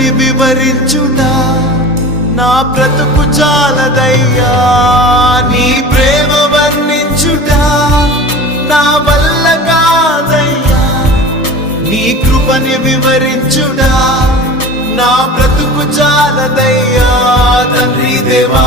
కృపని వివరించుట నా బ్రతుకు చాలదయ్యా నీ ప్రేమ వర్ణించుట నా వల్ల కాదయ్యా నీ కృపని వివరించుట నా బ్రతుకు చాలదయ్యా తండ్రి దేవా